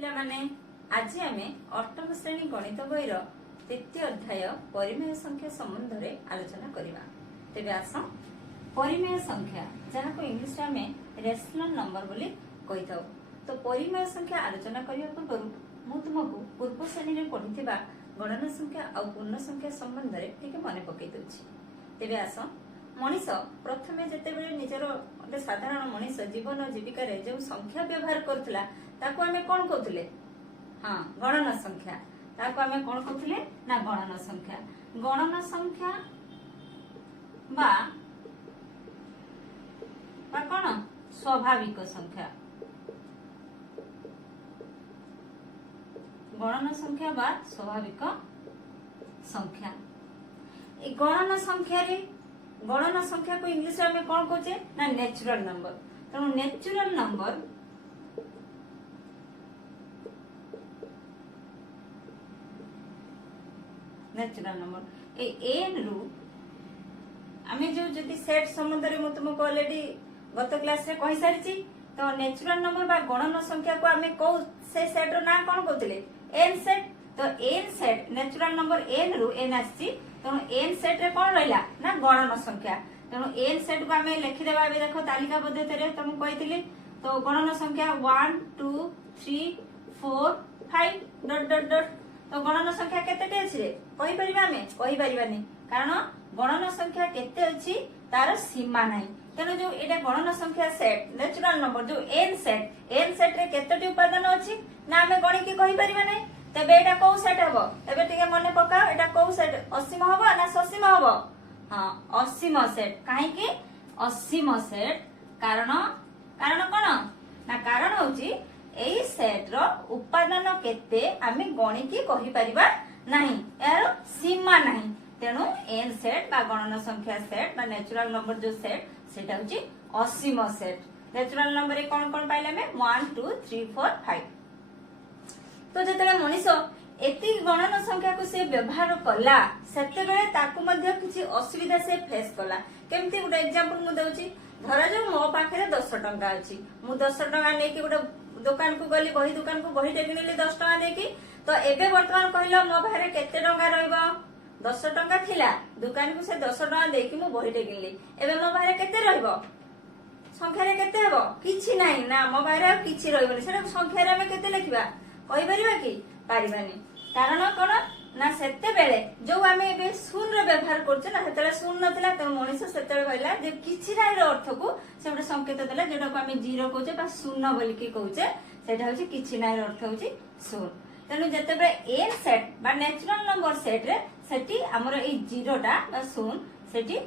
पिलामाने आज आमे अष्टम श्रेणी गणित बहिर तृतीय अध्याय परिमेय संख्या संबंध रे आलोचना करिबा। तेबे आस परिमेय संख्या जहाँ को इंग्लिश रे आमे रेशनल नंबर बोली कहिताउ। तो परिमेय संख्या आलोचना करिया पूर्व मु तुमको पूर्व श्रेणी रे पढिथिबा गणना संख्या आ पूर्ण संख्या संबंध रे ठीक मने पकई दउछि। तेबे आस मनीष प्रथमे जेतेबेले निजर गोटे साधारण मनीष जीवन जीविका रे जो संख्या व्यवहार करथला ताको आमे कोन कहथुले? हां, गणना संख्या। ताको आमे कोन कहथुले ना गणना संख्या। गणना संख्या बा कोन स्वाभाविक संख्या। गणना संख्या बा स्वाभाविक संख्या। ए गणना संख्या रे गणना संख्या को इंग्लिश रे हमें कौन कहचे ना नेचुरल नंबर। तो नेचुरल नंबर ए एन रु आमे जो जति सेट संबंध रे म तुमको ऑलरेडी गत क्लास रे कहि सारिची। तो नेचुरल नंबर बा गणना संख्या को आमे को से सेट रो नाम कोन कहतले? N set. तो N set natural number N रु एन आसी। तो एन सेट रे कोन रहला ना गणना संख्या। तो एन सेट को आमे लिखि देबा। बे देखो तालिका पद्धति रे तुम कहितली। तो गणना संख्या 1 2 3 4 5 डॉट डॉट डॉट। तो गणना संख्या केतेटे अछि रे कहि परिबा? हमें कहि परिबानी, कारण गणना संख्या केते अछि तार सीमा नाही। तेनो जो एटा गणना संख्या सेट नेचुरल नंबर जो एन सेट रे केतेटी उपादान अछि ना हमें गणि के कहि परिबा नाही। तबे एटा को सेट हबो? एबे टिके मने पकाओ, एटा को सेट असीम हबो ना ससीम हबो? हां, असीम सेट। काहे कि असीम सेट? कारण कोन ना कारण होची एई सेट रो उपादान केते आमे गणि के कहि परिबा नाही, यार सीमा नाही। तेनु एन सेट बा गणना संख्या सेट बा नेचुरल नंबर जो सेट सेटा होची असीम सेट। नेचुरल नंबर रे कोन कोन पाइले हमें 1 2 3 4 5। तो जेतेले मनीष एति गणना संख्या को से व्यवहार कला सेते बेले ताकू मध्ये किछि असुविधा से फेस कला। केमति गुटे एग्जांपल मु देउची। धरा जो मो पाखरे 10 टंका अछि, मु 10 टंका नै कि गुटे दुकान को गली बही दुकान को बही टे किनिली 10 टंका देकी। तो एबे वर्तमान कहिलो मो पाखरे केते टंका रहइबो? 10 टंका थिला, दुकान को से 10 टंका देकी मु बही टे किनिली। एबे मो पाखरे केते रहइबो? संख्या रे केते हेबो? किछि नाही ना, मो पाखरे किछि रहइबोनी। सेटा संख्या रे हम केते लिखिबा कहि परिबा कि? पारिबानी। कारण कोन ना सेते बेले जो आमे एबे शून्य रे व्यवहार करछे ना सेतेले शून्य नथिला। तो मनीष सेतेले कहला जे किछि नाही रो अर्थ को से गोटे संकेत देला जेटा को आमे जीरो कहछे बा शून्य बोली कि कहछे। सेटा होची किछि नाही रो अर्थ होची शून्य। तेनु जते बेले एन सेट बा नेचुरल नंबर सेट रे सेठी हमर ए जीरोटा बा शून्य सेठी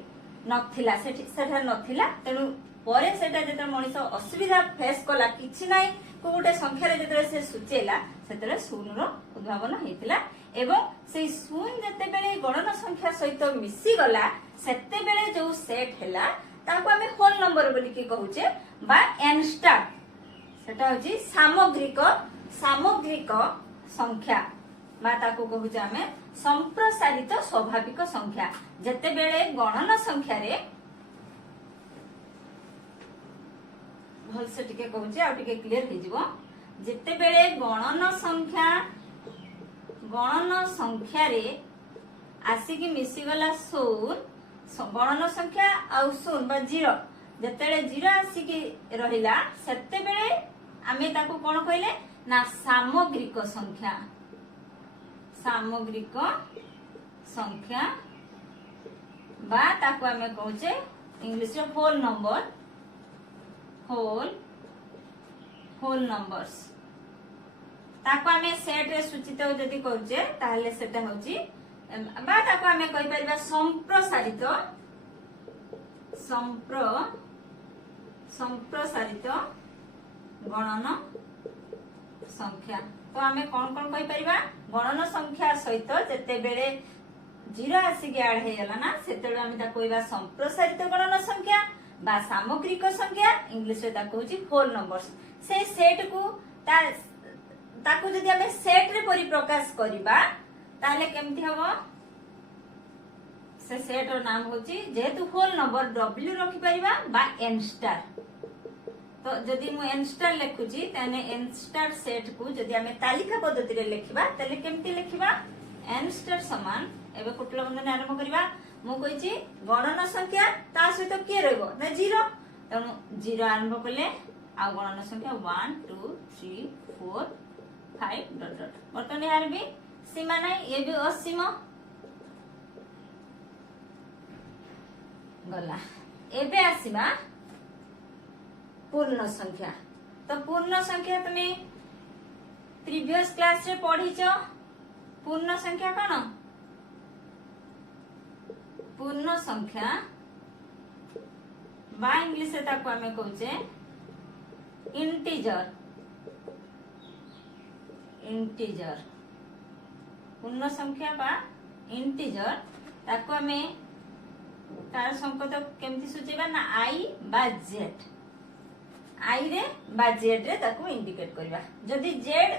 नथिला, सेठा नथिला। तेनु परे सेटा जते मनीष असुविधा फेस कला किछि नाही को गोटे संख्या रे जते से सूचेला सेतेले शून्य रो उद्भावन हेतिला। एवं से शून्य जते बेले गणना संख्या सहित मिसी गला सेते बेले जो सेट हैला ताको हमें होल नंबर बोली कि कहूचे बा एन स्टार। सेटा होची सामग्रिक संख्या बा ताको कहूचे हमें संप्रसारित स्वाभाविक संख्या। जते बेले गणना संख्या रे भल से टिके कहूचे आ टिके क्लियर हे जिवो। जते बेले गणना संख्या रे आसिकी मिसी गला शून्य, गणना संख्या आ शून्य बा जीरो जतेले जीरो आसिकी रहिला सेते बेले आमे ताको कोन कहले ना सामग्रिक संख्या बा ताको आमे कहूचे इंग्लिश रे होल नंबर्स। ताको आमे सेट रे सूचित जदि करूचे ताहले सेटा होची बा ताको आमे कहि परिबा संप्रसारित गणना संख्या। तो आमे कोन कोन कहि परिबा? गणना संख्या सहित जते बेले जीरो आसी के ऐड हे गेला ना सेते आमे ता कहबा संप्रसारित गणना संख्या बा सामग्रिक संख्या। इंग्लिश रे ताको होची होल नंबर्स। से सेट को ताको जदि हमें सेट रे परिप्रकाश करिबा ताले केमथि हबो? से सेट रो नाम होची जेहेतु होल नंबर डब्ल्यू रखि परिबा बा एन स्टार। तो जदि मु एन स्टार लिखुची ताने एन स्टार सेट को जदि आमे तालिका पद्धति रे लिखिबा तले केमति लिखिबा एन स्टार समान एबे कुटल बंधन आरंभ करिबा मु कहिची गणन संख्या ता सहित के रहबो ना 0 तनु 0 आरंभ कले आ गणन संख्या 1 2 3 4 5 डॉट डॉट बर्तन यार भी सीमा नहीं ये भी असीम गला एबे आसीबा पूर्ण संख्या तो पूर्ण संख्या तुम प्रीवियस क्लास रे पढ़ीच पूर्ण संख्या कौन पूर्ण संख्या बा इंग्लिश ताको आमे कहूचे इंटीजर इंटीजर पूर्ण संख्या बा इंटीजर ताको आमे तार संकेत केमती सूचेबा ना आई बा जेड आई रे बा जेड रे ताको इंडिकेट करबा जदि जेड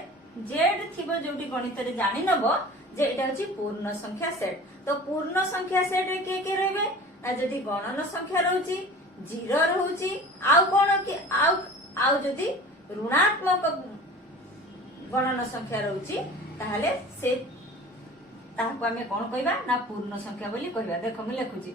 जेड थिबो जोटी गणित रे जानि नबो जे एटा होची पूर्ण संख्या सेट तो पूर्ण संख्या सेट रे के रहबे आ जदि गणन संख्या रहउची 0 रहउची आउ कोन कि आउ जदि ऋणात्मक गणन संख्या रहउची ताहाले से ताहाको आमे कोन कहबा ना पूर्ण संख्या बोली कहबा देखो मैं लिखुची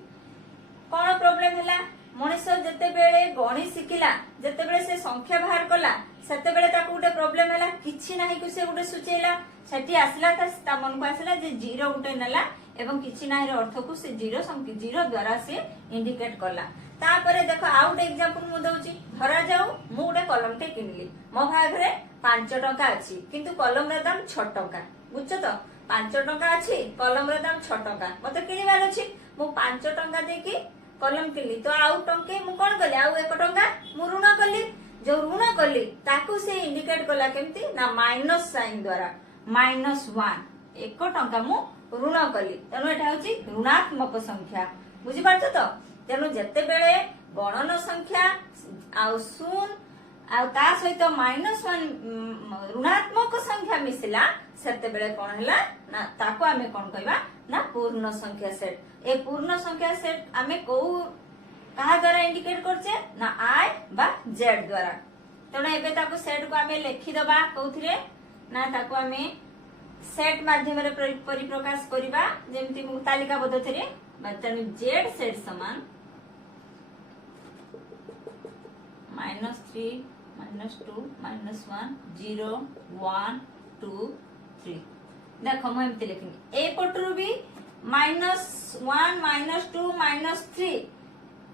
कोन प्रॉब्लम हैला मनुष्य जते बेले गणित शिखिला जते बेले से संख्या बाहर कला सेते बेले ताको गुटे प्रॉब्लम हैला किछि नाही को से गुटे सुचेला सेठी आसला ता मन को आसला जे 0 गुटे नला एवं किछि नाही रे अर्थ को से 0 द्वारा से इंडिकेट करला तापरे देखो आउट एग्जांपल मु दउची धरा जाऊ मु गुटे कलम टे किनली मो भाग रे 5 टका अछि किंतु कलम रे दाम 6 टका बुझछ तो 5 टका अछि कलम रे दाम 6 टका मते किनिबार अछि मु 5 टका देकी कलम किनली तो आउ टंके मु कोन कली आउ 1 टका मु ऋण कली जो ऋण कली ताकू से इंडिकेट कला केमती ना माइनस साइन द्वारा -1 1 टका मु ऋण कली तेनु एटा होची ऋणात्मक संख्या बुझी पारछ तो तेनु जत्ते बेले गणन संख्या आउ शून्य आ ता सहित -1 ऋणात्मक संख्या मिसिला सेते बेले कोन हला ना ताको आमे कोन कहबा ना पूर्ण संख्या सेट ए पूर्ण संख्या सेट आमे को कहा द्वारा इंडिकेट करछे ना आई बा जेड द्वारा तेणु एबे ताको सेट को आमे लिखि दबा कोथिरे ना ताको आमे सेट माध्यम रे परिप्रकाश करिबा जेमति तालिका पद्धति रे तेणु जेड सेट समान -3 -2 -1 0 1 2 3 देखो मैं एमती लिखनी ए पटरू भी -1 -2 -3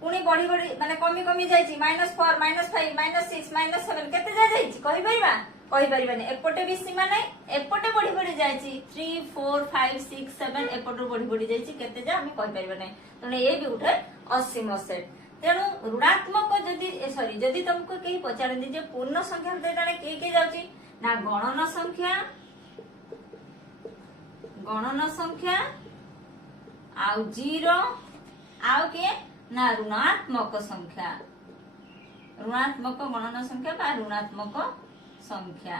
पुणी बढ़ी बढ़ी माने कमी कमी जाईची -4 -5 -6 -7 केते जा जाईची कहि परिबा कहि परिबानी एपटे भी सीमा नै एपटे बढ़ी बढ़ी जाईची 3 4 5 6 7 एपटू बढ़ी बढ़ी जाईची केते जा हम कहि परिबा नै तने ए भी उठे असीम सेट तेणु ऋणात्मक जदि सॉरी जदि तुमको कहीं पचारती जे पूर्ण संख्या ताले के जाउची ना गणन संख्या आउ 0 आउ के ना ऋणात्मक संख्या ऋणात्मक गणन संख्या बा ऋणात्मक संख्या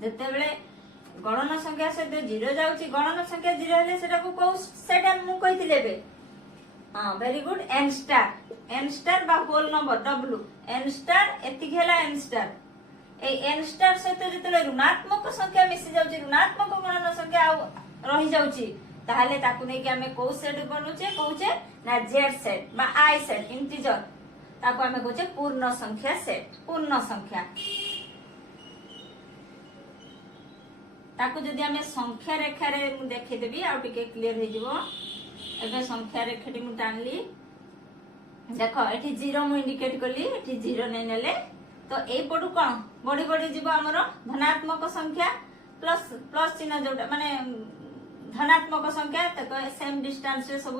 जते बेले गणन संख्या से 0 जाउची गणन संख्या 0 हेले सेटा को को सेटा मु कहिथिले बे हां वेरी गुड n स्टार बा whole number w n star एतिक हेला n स्टार ए n स्टार सहित जतले ऋणात्मक संख्या मिसी जाउची ऋणात्मक गणन संख्या आ रही जाउची ताहले ताकू नै कि हमें को सेट बनउचे कहउचे ना z सेट बा i सेट इंटीजर ताकू हमें कहउचे पूर्ण संख्या सेट पूर्ण संख्या ताकू जदि हमें संख्या रेखा रे मु देखि देबी आ टिके क्लियर हो जिवो एबे संख्या रेखाटी मु टानली देखो एठी 0 मु इंडिकेट करली एठी 0 नै नेले तो ए पडू कोन बड़ी बड़ी जीव हमर धनात्मक संख्या प्लस प्लस चिन्ह जोटा माने धनात्मक संख्या तको सेम डिस्टेंस रे सब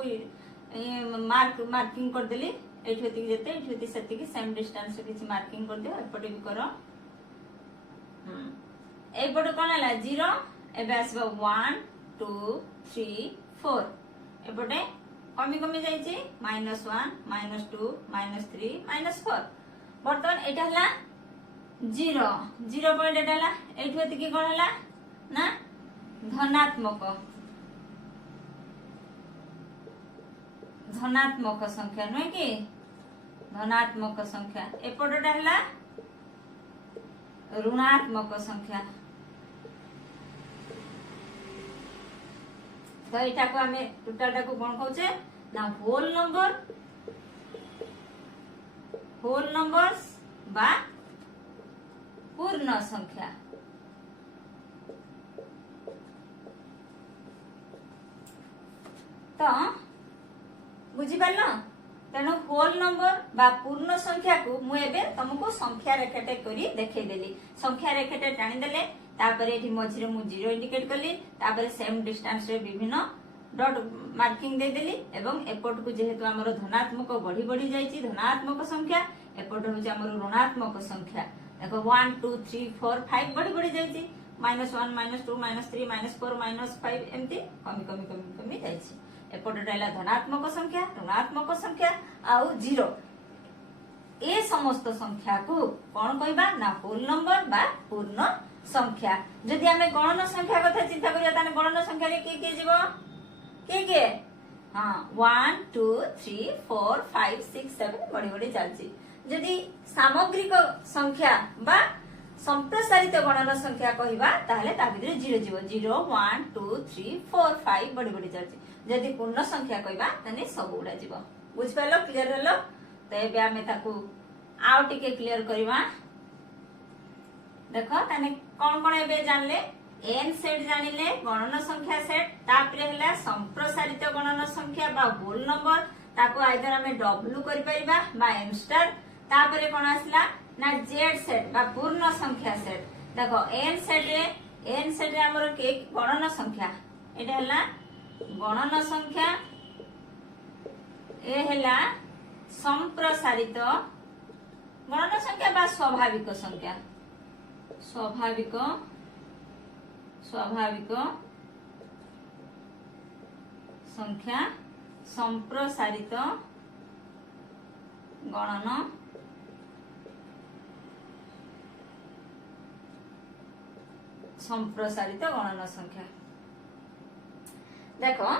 मार्किंग कर देली एठी होती जते एठी होती सेति की सेम डिस्टेंस रे किछ मार्किंग कर दे एपटे भी करो ए पडू कोन हला 0 एबे आसबो 1 2 3 4 एपटे कमी कमी जाईची -1 -2 -3 -4 बर्तमान एटा हला 0 पॉइंट एटा हला एठी होती की कोन हला ना धनात्मक संख्या नुहे कि धनात्मक संख्या एपटटा हला ऋणात्मक संख्या। तो एटा को हमें टोटल टा को कोन कहउचे ना होल नंबर्स बा पूर्ण संख्या। तो बुझी पारल। तेणु होल नंबर बा पूर्ण संख्या को मु एबे तुमको संख्या रेखाटे करी देखै देली। संख्या रेखाटे टाणी देले तापरे एठी मझिरे मु जीरो इंडिकेट कली, तापरे सेम डिस्टेंस रे विभिन्न डॉट मार्किंग दे देली एवं एपट को जेहेतु हमर धनात्मक बढ़ी बढ़ी जाईची धनात्मक संख्या, एपट होची हमर ऋणात्मक संख्या। देखो 1 2 3 4 5 बढ़ी बढ़ी जाईची, -1 -2 -3 -4 -5 एमती कमी कमी कमी कमी जाईची। एपटे रहला धनात्मक संख्या ऋणात्मक संख्या आउ जीरो। ए समस्त संख्या को कौन कहबा ना होल नंबर बा पूर्ण संख्या। जदि हमें गणन संख्या कथा चिंता करिया ताने गणन संख्या रे के जीवो के हां 1 2 3 4 5 6 7 बड़ी बड़ी चलची। जदि सामग्रिक संख्या बा संप्रसारित गणन संख्या कहबा ताहले ता भितरे जीरो जीवो 0 1 2 3 4 5 बड़ी बड़ी चलची। जदि पूर्ण संख्या कहबा तने सब उडा जीवो। बुझ पालो क्लियर हलो। तो एबे हमें ताकू आउ टिके क्लियर करबा। देखो तने कोन कोन एबे जानले एन सेट जानिले गणन संख्या सेट, तापरे हला संप्रसारित गणन संख्या बा होल नंबर ताको आइदर हमें डब्ल्यू करि परिबा बा एन स्टार, तापरे कोन आसला ना जेड सेट बा पूर्ण संख्या सेट। देखो एन सेट रे हमर के गणन संख्या एटा हला गणन संख्या, ए हला संप्रसारित गणन संख्या बा स्वाभाविक संख्या। स्वाभाविक संख्या संप्रसारित गणन संख्या। देखो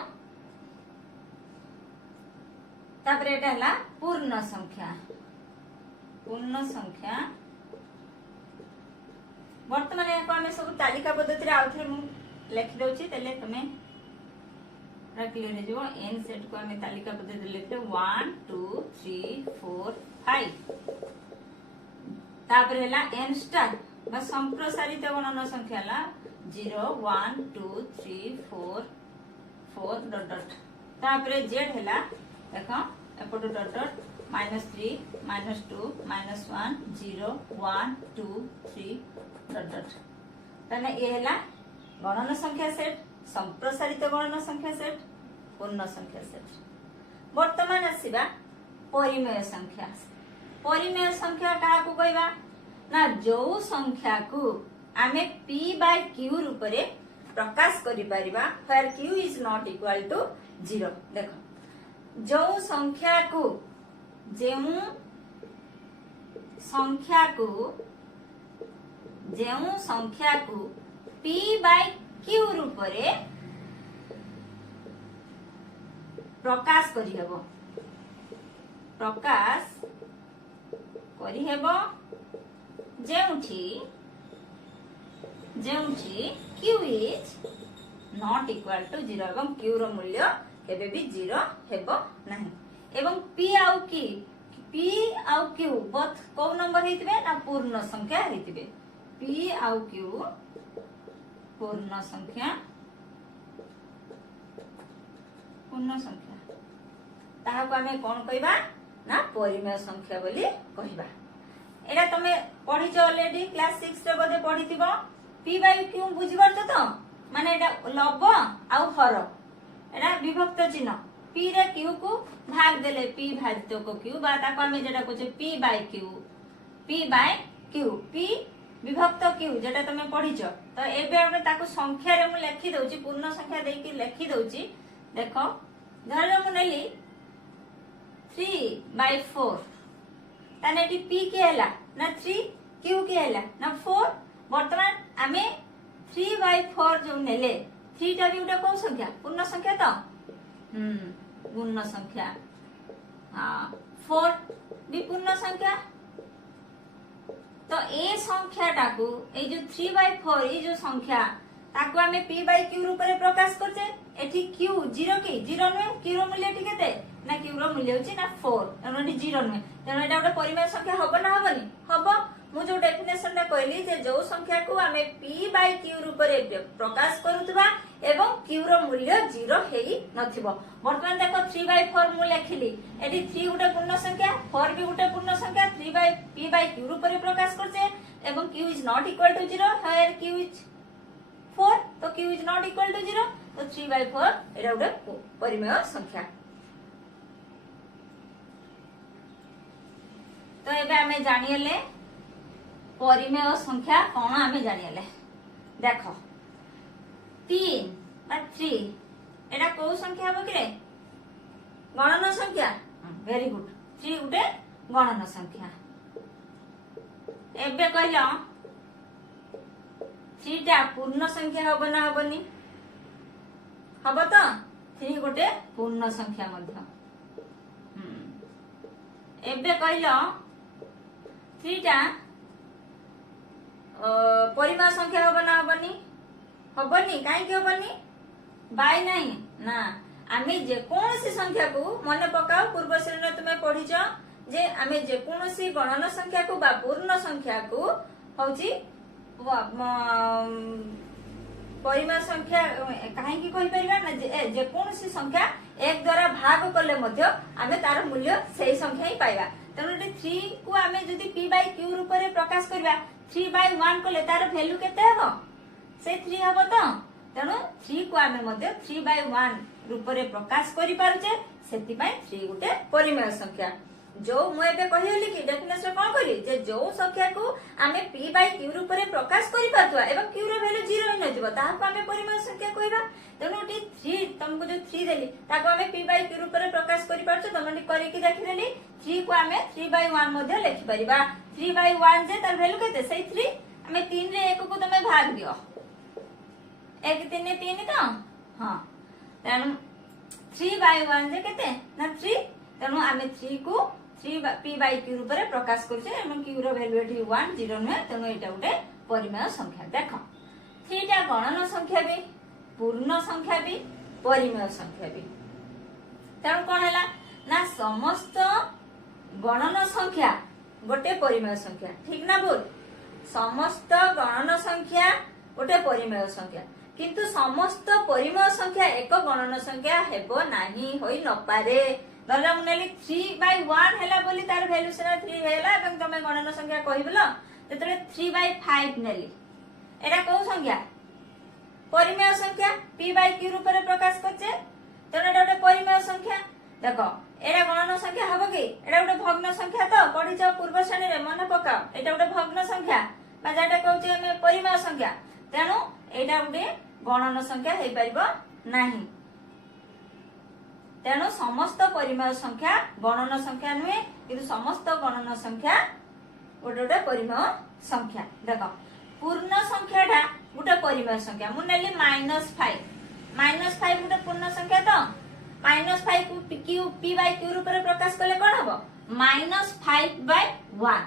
तापरे एटा हला पूर्ण संख्या। वर्तमान यहाँ आम सब तालिका पद्धति आउे लिखि दौची तुम क्लियर हो। एन सेट को आम तालिका पद्धति लिखते 1 2 3 4 5 तापर हला एन स्टार बा संप्रसारित गणन संख्या हला 0 1 2 3 4 4 डॉट डॉट। तापर जेड हला देखो एपट डॉट डॉट -3 -2 -1 0 1 2 3 डॉट डॉट। तने ये हला गणन संख्या सेट संप्रसारित गणन संख्या सेट पूर्ण संख्या सेट। वर्तमान आसीबा परिमेय संख्या। परिमेय संख्या का को कहबा ना जो संख्या को आमे p by q रूप रे प्रकाश करि परिबा where q is not equal to 0। देखो जो संख्या को p by q रूप रे प्रकाश करि हेबो जेउठी q is not equal to 0 एवं q रो मूल्य केबे भी 0 हेबो नहीं। एवं p आउ q बोथ को नंबर हेतिबे ना पूर्ण संख्या हेतिबे। p आउ q पूर्ण संख्या ताहाको आमे कोन कहबा ना परिमेय संख्या बोली कहबा। एटा तमे पढिछ ऑलरेडी क्लास 6 रे बदे पढिथिबो। p by q बुझि परतो तो माने एटा लब आउ हर एटा विभक्त चिन्ह p रे q को भाग देले p भाजित को q बा ताको आमे जेटा कहछे p by q p विभक्त q जेटा तमे पढिछ। तो एबे आमे ताको संख्या रे मु लिखि दउची पूर्ण संख्या देई कि लिखि दउची। देखो धर मु नेली 3/4 ताने एटी p के हला ना 3 q के हला ना 4। वर्तमान आमे 3/4 जो नेले 3 टा भी उटा कोन संख्या पूर्ण संख्या तो पूर्ण संख्या। हां 4 भी पूर्ण संख्या तो ए संख्या टाकू ए जो 3/4 ये जो संख्या ताकू आमे p बाय q रूप रे प्रकाश करछे एठी q 0 की 0 नुहे q रो मूल्य ठी केते ना q रो मूल्य होची ना 4 तनो एठी 0 नुहे तनो एटा गोटे परिमेय संख्या हबो ना हबनी हबो मु जो डेफिनेशन टा कहली जे जो संख्या को आमे p बाय q रूप रे प्रकाश करूतबा एवं q रो मूल्य 0 हेई नथिबो वर्तमान देखो 3/4 मु लेखिली एठी 3 गोटे पूर्ण संख्या 4 भी गोटे पूर्ण संख्या 3 बाय p बाय q रूप रे प्रकाश करछे एवं q is not equal to 0 here q is 4 तो q is not equal to 0 तो 3/4 एटा गोटे परिमेय संख्या तो एबे हमें जानियले परिमेय संख्या कोन हमें जानियले देखो 3 बा 3 एटा को संख्या हबो कि रे गणन संख्या वेरी गुड 3 गोटे गणन संख्या एबे कहलो 3 टा पूर्ण संख्या हबो ना हबनी हबो तो 3 गोटे पूर्ण संख्या मध्य एबे कहलो 3 टा परिमेय संख्या हबो ना हबनी हबनी काई कि हबनी बाय नहीं ना आमे जे कोनसी संख्या को मन पकाओ पूर्व श्रेणी में तुमे पढिचो जे आमे जे कोनसी गणन संख्या को बा पूर्ण संख्या को होची परिमेय संख्या काहे कि कहि परिबा ना जे कोनसी संख्या एक द्वारा भाग करले मध्य आमे तार मूल्य सही संख्या ही पाइबा तनो 3 को आमे जदी p बाय q रूप रे प्रकाश करबा 3/1 कले तार वैल्यू केते हबो से 3 हबो तो तनो 3 को आमे मध्य 3/1 रूप रे प्रकाश करि पारुचे सेति पय 3 गुटे परिमेय संख्या जो मु एबे कहियली कि डेफिनेशन कोन करी जे जो संख्या को आमे p बाय q रूप रे प्रकाश करि पातुआ एवं q रो वैल्यू 0 ही नथिबो ताहा को आमे परिमेय संख्या कहबा तनो 3 तुमको जो 3 देली ताको आमे p बाय q रूप रे प्रकाश करि पारछो तमनी करि कि देखिलेली 3 को आमे 3/1 मध्ये लिखि परिबा 3/1 जे तार वैल्यू केते सही 3 आमे 3 रे 1 को तमे भाग दियो 1 3 3 तो हां तनु 3/1 जे केते ना 3 तनु आमे 3 को 3 p बाय q रूप रे प्रकाश करछे एमन q रो वैल्यू एठी 1 0 नुहे तनु एटा उटे परिमेय संख्या देखो 3 टा गणन संख्या भी पूर्ण संख्या भी परिमेय संख्या भी तनु कोन हैला ना समस्त गणन संख्या गोटे परिमेय संख्या ठीक ना बोल समस्त गणन संख्या गोटे परिमेय संख्या किंतु समस्त परिमेय संख्या एक गणन संख्या हेबो नाही होई न पारे धरला मुनेली 3/1 हैला बोली तार वैल्यू सेना 3 हैला एवं तमे गणन संख्या कहिबलो जेतरे 3/5 नेली एटा को संख्या परिमेय संख्या p बाय q रूप रे प्रकाश करछे तने एटा गोटे परिमेय संख्या देखो एटा गणन संख्या हबो कि एटा गोटे भग्न संख्या तो पढि जाओ पूर्व श्रेणी रे मन पकाओ एटा गोटे भग्न संख्या बा जाटा कहउचे हम परिमेय संख्या तेनु एटा गोटे गणन संख्या हे परिबो नाही तेनु समस्त परिमेय संख्या गणन संख्या नुहे किंतु समस्त गणन संख्या गोटे गोटे परिमेय संख्या देखो पूर्ण संख्याटा गोटे परिमेय संख्या मु नेली -5 गोटे पूर्ण संख्या तो -5 को p बाय q रूप रे प्रकाश करले कोन हबो -5/1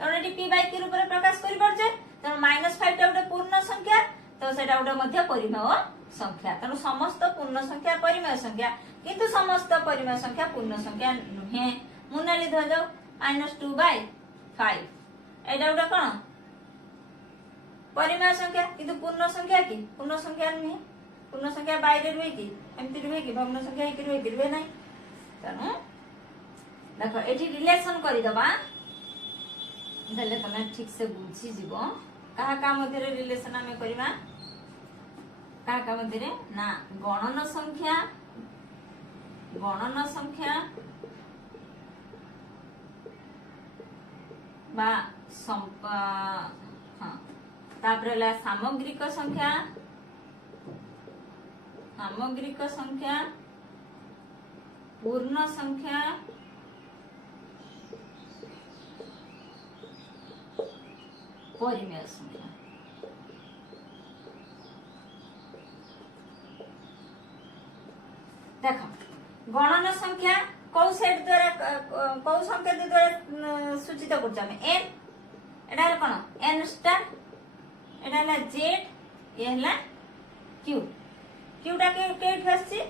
तने टी p बाय q रूप रे प्रकाश करि परछे त -5 टा गोटे पूर्ण संख्या तो सेटा गोटे मध्य परिमेय संख्या तनो समस्त पूर्ण संख्या परिमेय संख्या किंतु समस्त परिमेय संख्या पूर्ण संख्या नुहे मुनाली ध जाओ -2/5 एटा गोटे कोन परिमेय संख्या किंतु पूर्ण संख्या की पूर्ण संख्या नुहे पूर्ण संख्या बाइरे रुहे की एमती रुहे की भग्न संख्या एक रुहे की रुहे नाही तनो देखो एठी रिलेशन करि दबा देले तमे ठीक से बुझी जीवो कहा का मध्ये रिलेशन हमें करिबा कहा का मध्ये ना गणन संख्या बा हां तापरे ला सामग्रिक संख्या पूर्ण संख्या परिमेय संख्या देखो गणन संख्या कौ सेट द्वारा कौ संख्या द्वारा सूचित करछ हम n एटा है कौन एन स्टार एटा है जेड ये है क्यू क्यूटा के आसी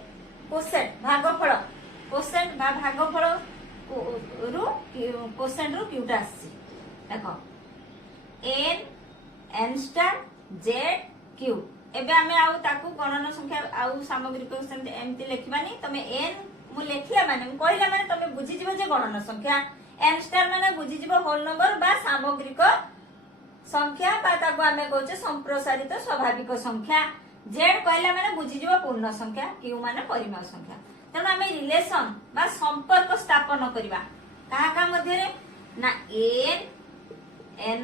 कोसेट भागफल कोसेट भागफल रु कोसेट रु क्यूटा आसी देख N N star Z Q एबे आमे आउ ताकू गणन संख्या आउ सामग्रिक एमती लिखबानी तमे एन मु लिखला माने मु कहला माने तमे बुझी जिवो जे गणन संख्या एन स्टार माने बुझी जिवो होल नंबर बा सामग्रिक संख्या बा ताकू आमे कहूचे संप्रसारित स्वाभाविक संख्या जेड कहला माने बुझी जिवो पूर्ण संख्या क्यू माने परिमेय संख्या तेणु आमे रिलेशन बा संपर्क स्थापन करबा काहा का मध्य रे ना एन एन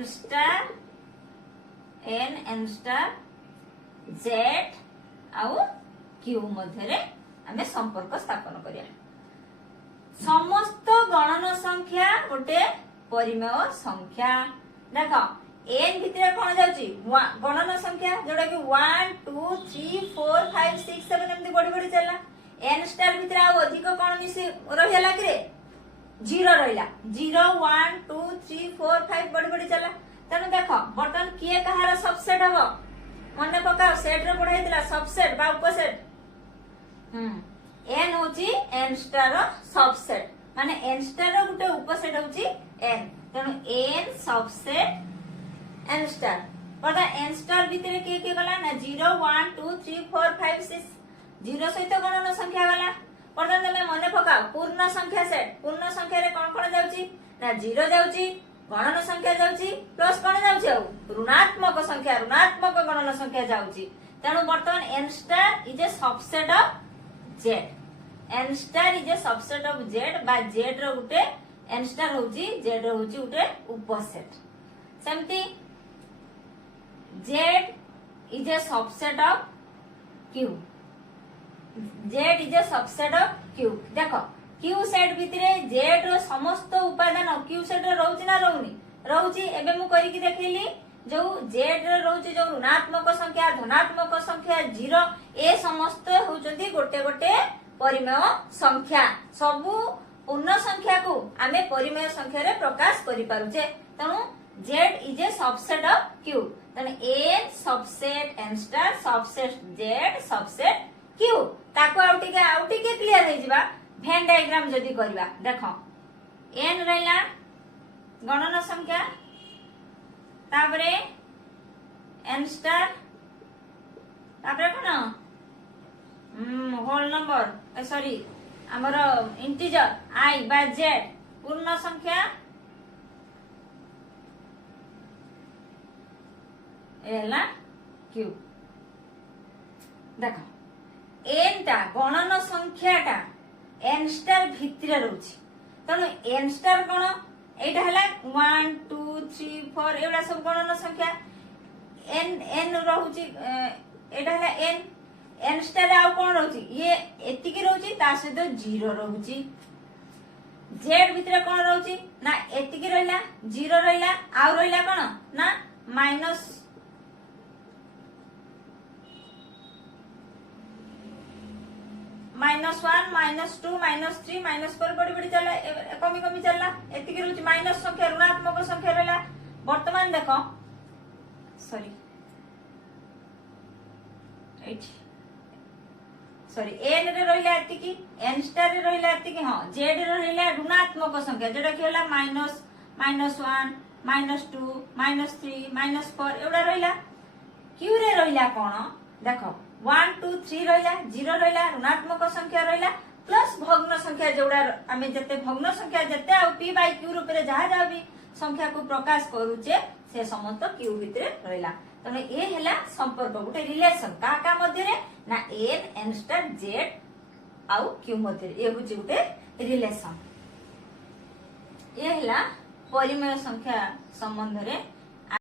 स्टार जेड आउ क्यू मध्य रे आमे संपर्क स्थापन करिया समस्त गणन संख्या गोटे परिमेय संख्या देख एन भितर कोन जाउची गणन संख्या जोडा कि 1 2 3 4 5 6 7 एमती बड़ी बड़ी चलला एन स्टार भितर आ अधिक कोन मिसी रहिला कि रे 0 रहिला 0 1 2 3 4 5 बड़ी बड़ी चलला तने देख बर्तन किए कहार सबसेट हबो मन पकाओ सेट रे पढाइतला सबसेट बा उपसेट एन होची एन स्टार सबसेट माने एन स्टार रो गुटे उपसेट होची एन तेनु एन सबसेट एन स्टार पता एन स्टार भितरे के गला ना 0 1 2 3 4 5 6 0 सहित गणन संख्या गला पता तमे मन पकाओ पूर्ण संख्या सेट पूर्ण संख्या रे कोन कोन जाउची ना 0 जाउची गणन संख्या जाउची प्लस कोन जाउची आ ऋणात्मक गणन संख्या जाउची तेणु वर्तमान N star is a subset of Z N star is a subset of Z बा जेड रो गुटे एन स्टार होची जेड रो होची गुटे उपसेट सेमती Z is a subset of Q Z is a subset of Q देखो क्यू सेट भितरे जेड रो समस्त उपादान क्यू सेट रो रहउची ना रहउनी रहउची एबे मु करी कि देखिली जो जेड रो रहउची जो ऋणात्मक संख्या धनात्मक संख्या 0 ए समस्त होचंती गोटे गोटे परिमेय संख्या सबु पूर्ण संख्या को आमे परिमेय संख्या रे प्रकाश करि पारुचे तनु Z is a subset of Q तनु ए subset N star subset Z subset Q ताको आउटिके क्लियर हे जिबा भेन डायग्राम जदी करबा देखो एन रहला गणन संख्या तापरे एन स्टार तापरे कोन होल नंबर सॉरी हमर इंटीजर आई बा जेड पूर्ण संख्या एला क्यू देखो एन टा गणन संख्याटा एन स्टार भितरे रहउची तनो एन स्टार कोन एटा हला 1 2 3 4 एवडा सब गणन संख्या एन एन रहउची एटा हला एन एन स्टार आउ कोन रहउची ये एतिकी रहउची ता सहित 0 रहउची जेड भितरे कोन रहउची ना एतिकी रहला 0 रहला आउ रहला कोन ना माइनस -1 -2 -3 -4 बड़ी बड़ी चला कमी कमी चलला एतिकी रुचि माइनस संख्या ऋणात्मक संख्या रहला वर्तमान देखो सॉरी सॉरी एन रे रहला एतिकी एन स्टार रे रहला एतिकी हां जेड रे रहला ऋणात्मक संख्या जेटा कि होला -1 -2 -3 -4 एवडा रहला क्यू रे रहला कोन देखो 1 2 3 रहला 0 रहला ऋणात्मक संख्या रहला प्लस भग्न संख्या जोड़ा आमे जते भग्न संख्या जते आ p बाय q रूप रे जहा जा भी संख्या को प्रकाश करूचे से समस्त q भितरे रहला तने ए हैला संपर्क गुटे रिलेशन का मध्य रे ना n स्टार z आउ q मध्य रे ए होची गुटे रिलेशन ए हैला परिमेय संख्या संबंध रे